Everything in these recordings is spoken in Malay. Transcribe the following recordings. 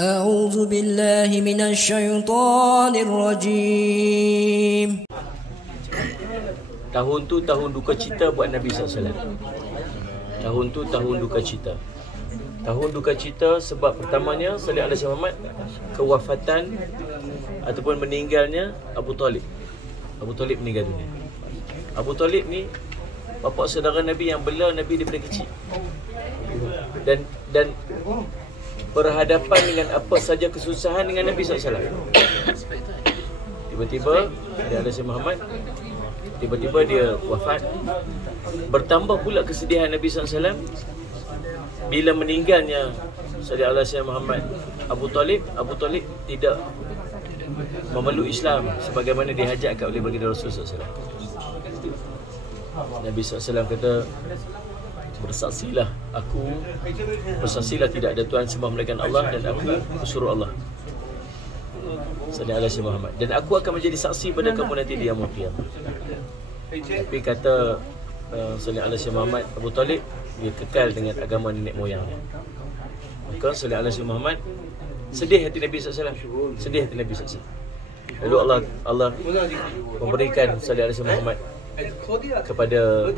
أعوذ بالله من الشيطان الرجيم. Tahun tu tahun duka cita buat Nabi SAW. Tahun tu tahun duka cita. Tahun duka cita sebab pertamanya Salih Alaihi Muhammad kewafatan ataupun meninggalnya Abu Talib. Abu Talib meninggal dunia. Abu Talib ni bapa saudara Nabi yang bela Nabi daripada kecil. Dan berhadapan dengan apa saja kesusahan dengan Nabi SAW. Tiba-tiba Salih Alaihi Muhammad tiba-tiba dia wafat. Bertambah pula kesedihan Nabi SAW bila meninggalnya Salih Alaihi Muhammad Abu Talib tidak memeluk Islam sebagaimana dihajatkan oleh baginda Rasulullah SAW. Nabi SAW kata, bersaksilah tidak ada Tuhan sembah melainkan Allah dan aku pesuruh Allah Salih Alaihi Muhammad, dan aku akan menjadi saksi pada kamu nanti di yaumul qiyamah. Tapi kata Salih Alaihi Muhammad Abu Talib, dia kekal dengan agama nenek moyangnya. Maka Salih Alaihi Muhammad sedih hati Nabi SAW, sedih hati Nabi SAW. Lalu Allah memberikan Salih Alaihi Muhammad kepada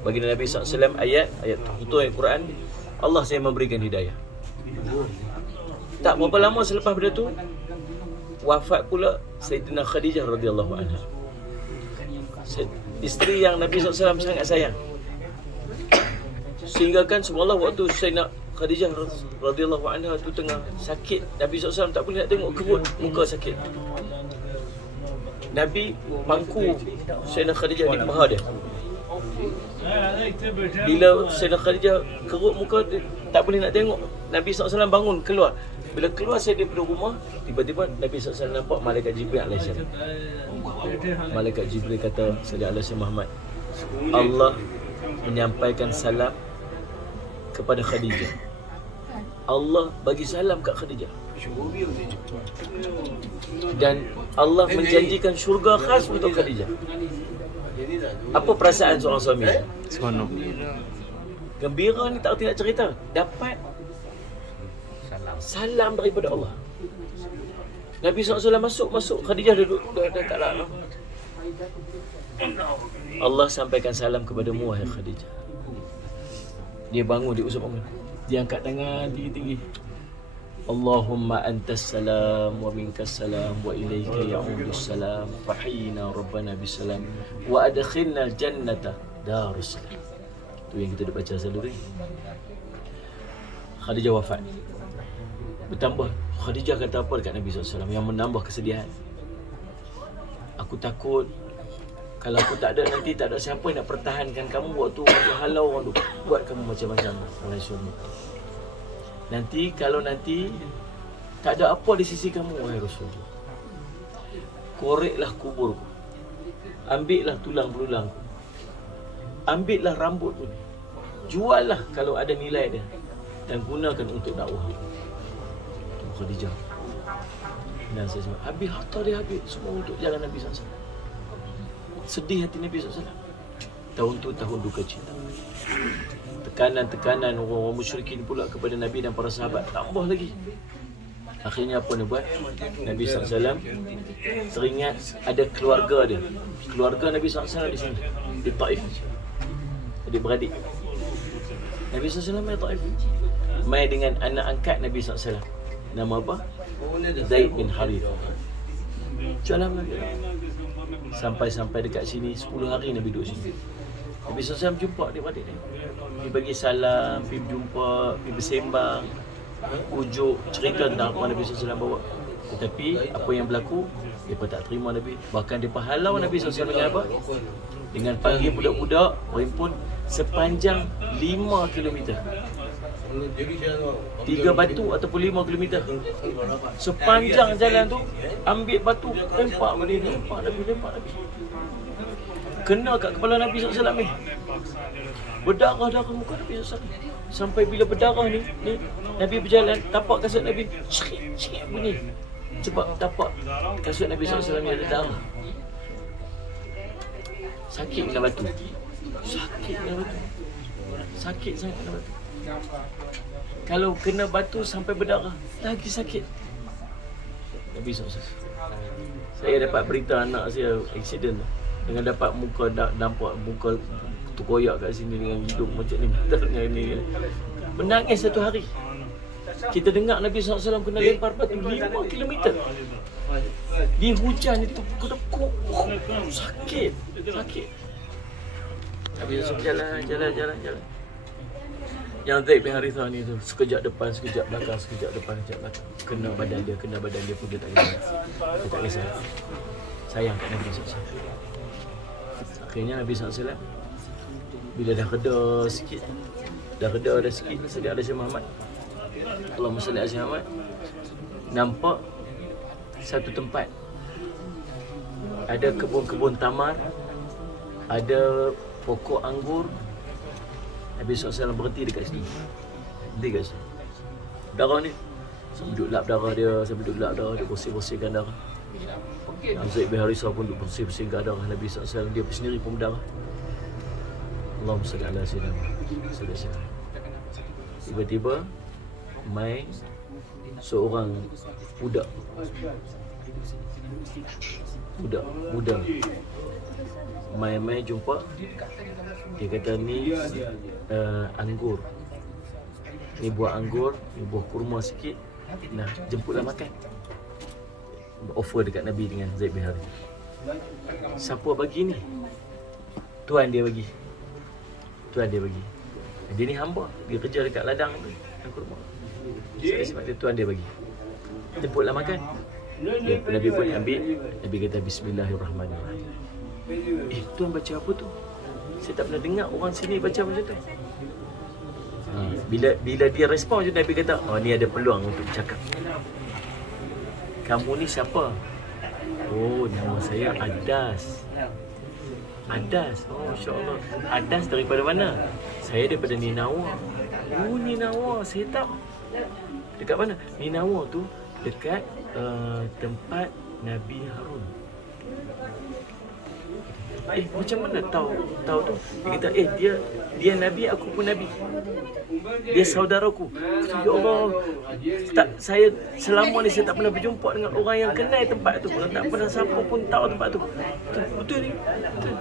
baginda Nabi SAW ayat tertutur Al-Quran. Allah saya memberikan hidayah. Tak berapa lama selepas pada tu wafat pula Sayyidina Khadijah radhiyallahu anha, isteri yang Nabi SAW sangat sayang. Sehingga kan subhanallah waktu Sayyidina Khadijah radhiyallahu anha tu tengah sakit, Nabi SAW tak boleh nak tengok, kerut muka sakit. Nabi pangku Sayyidina Khadijah di paha dia. Bila Sayyidina Khadijah kerut muka dia, tak boleh nak tengok, Nabi SAW bangun keluar. Bila keluar saya daripada rumah, tiba-tiba Nabi SAW nampak Malaikat Jibril alaihissalam. Malaikat Jibril kata, Salih Alaihi Muhammad, Allah menyampaikan salam kepada Khadijah. Allah bagi salam kat Khadijah. Dan Allah menjanjikan syurga khas untuk Khadijah. Apa perasaan seorang suami? Seronok. Gembira ni tak erti nak cerita. Dapat salam daripada Allah. Nabi SAW masuk, Khadijah duduk dekat lah. Allah sampaikan salam kepadamu wahai Khadijah. Dia bangun, dia usap bangun. Dia angkat tangan tinggi-tinggi. Allahumma antas salam wa minkas salam wa ilaika ya'udus salam wa hayyina rabbana bisalam wa adkhilna jannata darussalam. Tu yang kita dah baca selalu ni. Khadijah wafat. Bertambah Khadijah kata apa dekat Nabi SAW yang menambah kesedihan. Aku takut kalau aku tak ada, nanti tak ada siapa yang nak pertahankan kamu waktu halau orang tu buat kamu macam-macam wahai suami. Nanti kalau nanti tak ada apa di sisi kamu wahai Rasulullah, koreklah kuburku, ambillah tulang belulangku, ambillah rambutku, juallah kalau ada nilai dia dan gunakan untuk dakwah. Khadijah dan saya sebut, habis harta dia, habis semua untuk jalan Nabi SAW. Sedih hati Nabi SAW. Tahun tu tahun duka cita. Tekanan-tekanan orang-orang musyrikin pula kepada Nabi dan para sahabat tambah lagi. Akhirnya apa dia buat? Nabi SAW teringat ada keluarga dia. Keluarga Nabi SAW di sini, di Taif, adik-beradik. Nabi SAW main Taif, main dengan anak angkat Nabi SAW. Nama apa? Zaid bin Harithah. Jalan lagi. Sampai dekat sini 10 hari Nabi duduk sini. Nabi SAW jumpa adik-adik ni. Pergi bagi salam, pergi berjumpa, pergi bersembang, ujuk cerita tentang apa Nabi SAW bawa. Tetapi apa yang berlaku, mereka tak terima Nabi. Bahkan mereka halau Nabi SAW dengan apa? Dengan panggil budak-budak berhimpun sepanjang 5 km. 3 batu ataupun 5 km. Sepanjang jalan tu ambil batu, lempak Nabi. Kena kat kepala Nabi SAW ni. Berdarah-darah muka Nabi SAW. Sampai bila berdarah ni Nabi berjalan, tapak kasut Nabi sikit bunyi. Sebab tapak kasut Nabi SAW ni ada darah. Sakit kena batu. Sakit sangat kena batu. Kalau kena batu sampai berdarah, lagi sakit. Nabi SAW. Saya dapat berita anak saya accident dengan dapat muka nampak muka terkoyak kat sini dengan hidung macam ni, dengan ni. Menangis satu hari. Kita dengar Nabi SAW kena lempar batu 5 km. Di hujan itu kedekuk. Sakit. Nabi SAW jalan. Yang Zaid bin Harithah ni tu, sekejap depan, sekejap belakang, sekejap depan, sekejap belakang. Kena badan dia pun dia tak kisah. Sayang kat Nabi SAW. Akhirnya Nabi SAW bila dah reda sikit, sedia ada Syekh Muhammad, Allahumma salli ala Syekh Muhammad, nampak satu tempat ada kebun-kebun tamar, ada pokok anggur. Nabi SAW berhenti dekat situ. Darah ni, saya duduk lap darah dia, dia bersih-bersihkan darah. Zaid bin Harithah pun duduk bersih-bersihkan darah Nabi SAW, dia sendiri pun berdarah. Allahumma salli ala sayyidina. Tiba-tiba mai seorang budak muda mai jumpa. Dia kata ni anggur. Ni buah anggur, ni buah kurma sikit. Nah, jemputlah makan. Offer dekat Nabi dengan Zaid bin Harithah. Siapa bagi ni? Tuan dia bagi. Dia ni hamba, dia kerja dekat ladang tu, kurma. Sebab dia tuan dia bagi. Jemputlah makan. Nabi pun ambil. Nabi kata bismillahirrahmanirrahim. Tuan baca apa tu? Saya tak pernah dengar orang sini baca macam tu. Bila dia respon je, Nabi kata, oh ni ada peluang untuk cakap. Kamu ni siapa? Oh, nama saya Adas. Oh, insyaAllah. Adas daripada mana? Saya daripada Ninawa. Oh, Ninawa, saya tahu. Dekat mana? Ninawa tu dekat tempat Nabi Harun. Macam mana tahu tu? Dia kata, dia Nabi, aku pun Nabi. Dia saudaraku. Ya Allah, saya selama ni saya tak pernah berjumpa dengan orang yang kenal tempat tu. Tak pernah siapa pun tahu tempat tu. Betul ni. Betul.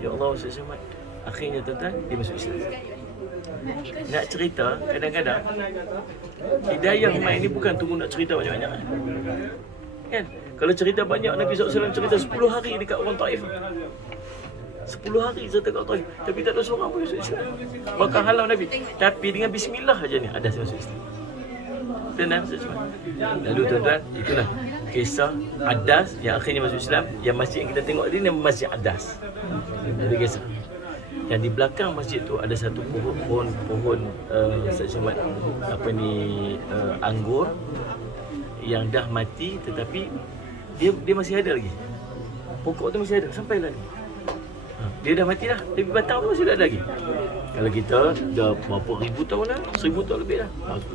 Ya Allah, saya selamat. Akhirnya tuan-tuan, dia masuk Islam. Nak cerita, kadang-kadang hidayah mai ni bukan tunggu nak cerita banyak-banyak. Kan? Kalau cerita banyak, Nabi SAW cerita 10 hari dekat orang Taif. 10 hari cerita dekat Taif. Tapi tak ada seorang pun masuk Islam. Bakal halau Nabi. Tapi dengan bismillah aja ni ada masuk Islam. Tenang saja. Lalu tuan-tuan, itulah kisah Adas yang akhirnya masuk Islam. Yang masjid yang kita tengok ni Masjid Adas. Ada kisah. Yang di belakang masjid tu ada satu pohon anggur yang dah mati, tetapi dia masih ada lagi. Pokok tu masih ada sampai lah ni. Dia dah mati dah, tapi batang tu masih ada lagi. Kalau kita dah berapa ribu tahun dah, 1000 tahun lebih dah,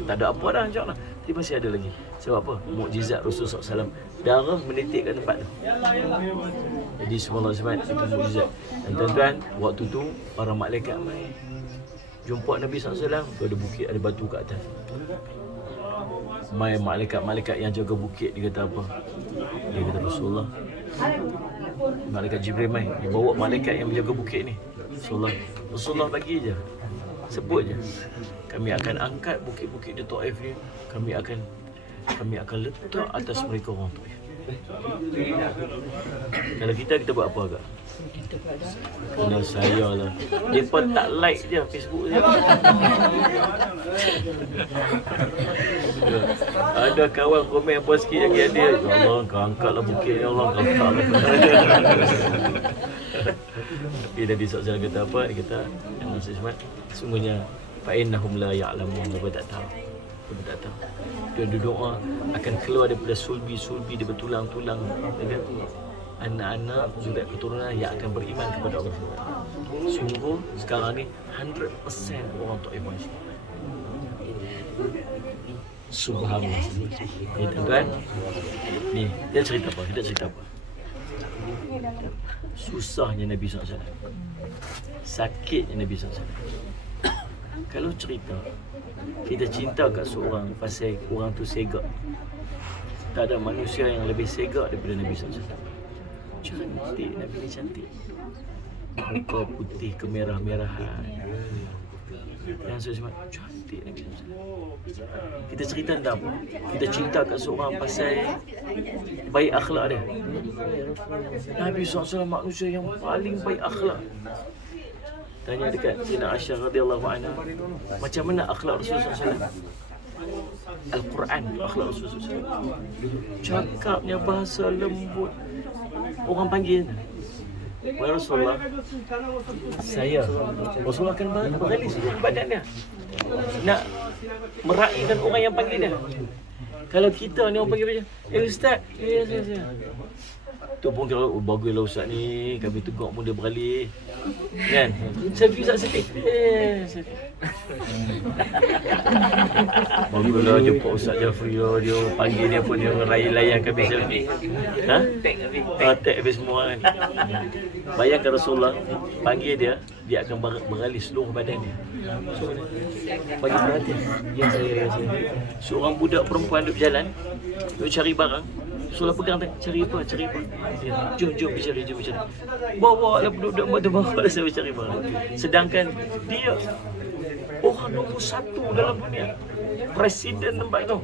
tak ada apa dah insya-Allah. Dia masih ada lagi. Sebab apa? Mukjizat Rasulullah SAW. Darah menitik kat tempat tu. Jadi subhanallah itu mukjizat. Dan tuan-tuan, waktu tu para malaikat mai jumpa Nabi SAW, tu ada bukit, ada batu kat atas. Mai malaikat yang jaga bukit, dia kata apa? Dia kata Rasulullah, malaikat Jibril mai, dia bawa malaikat yang menjaga bukit ni. Rasulullah bagi je, sebut je, kami akan angkat bukit-bukit di Taif ni, kami akan letak atas mereka orang Taif. Kalau kita buat apa agak? Kena saya lah. Mereka tak like je Facebook dia. Ada kawan komen apa sikit lagi ada. Ya Allah, kau angkatlah bukit ni, Allah, kau angkatlah. Tapi Nabi SAW kata apa? Dia kata, sungguhnya fa'innahum la ya'lamun, mereka tak tahu. Dia doa akan keluar daripada sulbi daripada tulang-tulang, anak-anak zuriat keturunan yang akan beriman kepada Allah. Sungguh sekarang ni 100% orang Taif Islam. Subhanallah. Ni tuan-tuan, ni dia cerita apa? Susahnya Nabi SAW, sakitnya Nabi SAW. Kalau cerita kita cinta kat seorang pasal orang tu segak, tak ada manusia yang lebih segak daripada Nabi SAW. Cantik Nabi ni, cantik. Muka putih kemerah-merahan. Yang saya cakap, cantik Nabi SAW. Kita cerita tentang apa? Kita cinta kat seorang pasal baik akhlak dia. Nabi SAW manusia yang paling baik akhlak. Tanya dekat Sayyidina Aisyah radhiyallahu anha, macam mana akhlak Rasulullah SAW? Al-Quran akhlak Rasulullah SAW. Cakapnya bahasa lembut. Orang panggil, wahai Rasulullah, Rasulullah akan beralis badan dia, nak meraihkan orang yang panggil dia. Kalau kita ni orang panggil dia, Ustaz, saya. Tu pun kira, baguslah Ustaz ni, kami tegak pun dia beralih. Kan? Selfie Ustaz, selfie. Baguslah jumpa Ustaz Jafri, dia panggil dia pun, dia layan kami selfie. Ha? Tag habis semua kan. Bayangkan Rasulullah panggil dia akan beralih seluruh badan dia. So, bagi perhatian. Ya saya. Seorang budak perempuan duduk berjalan, duduk cari barang. Rasulullah pegang tak, cari apa? Jom cari. Bawa lah budak-budak mata bawa lah saya cari barang. Sedangkan dia orang nombor 1 dalam dunia, presiden tempat tu.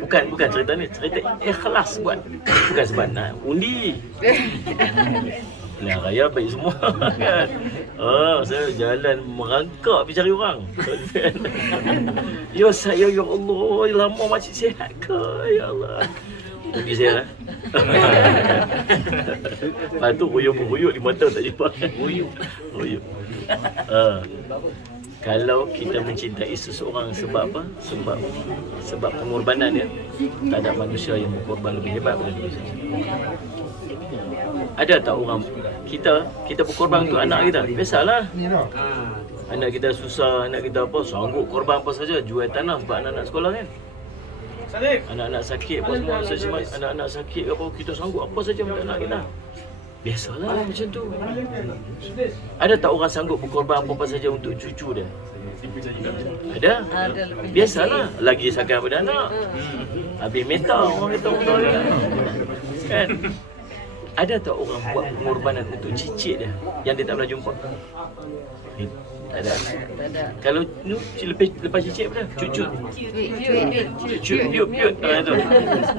Bukan cerita ni, cerita ikhlas buat. Bukan sebab nak undi. Pilihan raya baik semua kan. Saya jalan merangkak pergi cari orang. Ya saya, ya Allah, lama makcik sihat ke? Ya Allah. Pergi saya lah. Lepas tu ruyuk-ruyuk 5 tahun tak jumpa. Ruyuk. Kalau kita mencintai seseorang sebab apa? Sebab pengorbanan dia. Tak ada manusia yang berkorban lebih hebat daripada dia. Ada tak orang kita berkorban untuk anak kita? Biasalah. Anak kita susah, anak kita apa, sanggup korban apa saja, jual tanah sebab anak-anak sekolah kan. Anak-anak sakit apa semua, anak-anak sakit apa, kita sanggup apa saja untuk anak kita. Biasalah macam tu. Ada tak orang sanggup berkorban apa-apa saja untuk cucu dia? Ada. Biasalah, lagi sakit pada anak. Habis meta orang kata kan. Ada tak orang buat pengorbanan untuk cicit dia yang dia tak pernah jumpa? Tak ada. Kalau lepas cicit apa dah? Cucu. Piut.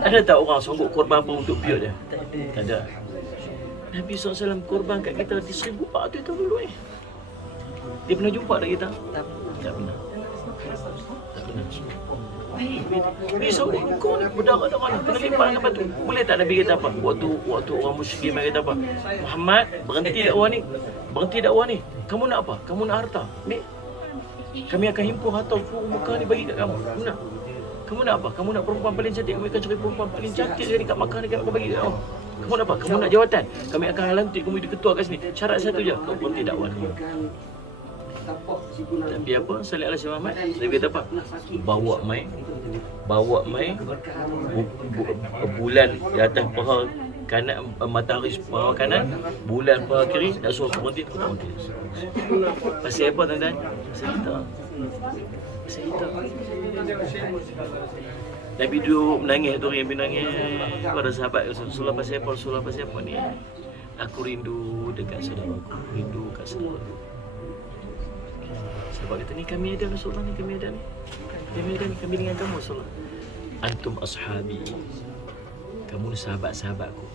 Ada tak orang sanggup korban apa untuk piut dia? Tak ada. Nabi SAW korban kat kita di 1400 tahun dulu ni. Dia pernah jumpa tak kita? Tak pernah. Ni sanggup kau ni berdarah-darah ni, kena lipat dengan batu. Boleh tak Nabi kata apa? Waktu orang musyrik kata apa? Muhammad, berhenti dakwah ni. Kamu nak apa? Kamu nak harta? Ni. Kami akan himpun harta seluruh Mekah ni bagi kat kamu. Kamu nak apa? Kamu nak perempuan paling cantik, kami akan cari perempuan paling cantik sekali kat Mekah ni, kami akan bagi kat kamu. Kamu nak apa? Kamu nak jawatan? Kami akan lantik kamu jadi ketua kat sini. Syarat satu je, kau berhenti dakwah ni. Tapi apa? Salih Allah Muhammad, dia kata apa? Bawa mai bulan di atas paha kanan, matahari paha kanan, bulan paha kiri, nak suruh berhenti, aku tak berhenti. Pasal apa tuan-tuan? Pasal kita. Nabi duduk menangis tu, Nabi menangis pada sahabat Rasulullah. Pasal apa ni? Aku rindu dekat saudaraku, rindu kat saudaraku. Sebab kata ni kami ada Rasulullah ni, kami dengan kamu Rasulullah. Antum ashabi, kamu sahabat-sahabatku.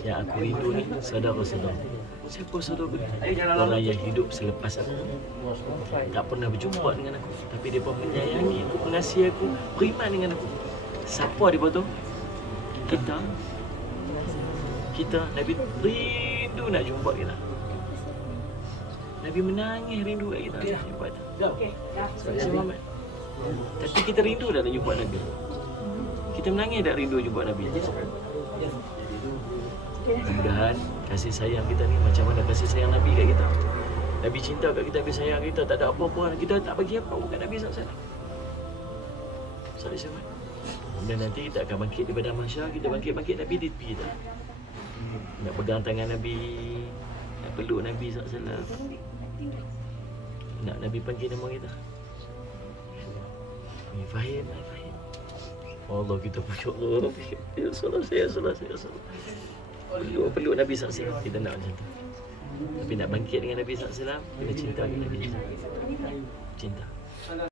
Yang aku rindu ni saudara-saudara. Siapa saudara? Orang yang hidup selepas aku, tak pernah berjumpa dengan aku, tapi dia pun menyayangi aku, mengasihi aku, beriman dengan aku. Siapa dia betul? Kita Nabi rindu nak jumpa kita. Nabi menangis rindu kat kita nak jumpa kita. Tapi kita rindu dah nak jumpa Nabi. Kita menangis dah rindu jumpa Nabi. Mudah-mudahan kasih sayang kita ni macam mana kasih sayang Nabi kat kita. Nabi cinta kat kita, Nabi sayang kita, tak ada apa-apa. Kita tak bagi apa kat Nabi SAW. Salat. Dan nanti kita akan bangkit daripada mahsyar, kita bangkit Nabi di tepi kita. Nak pegang tangan Nabi, nak peluk Nabi SAW. Nak Nabi panggil nama kita. Fahim. Allah kita pujuk Allah. Ya salah saya. Perlu Nabi SAW. Kita nak macam tu. Tapi nak bangkit dengan Nabi SAW, kita cinta dengan Nabi. Cinta.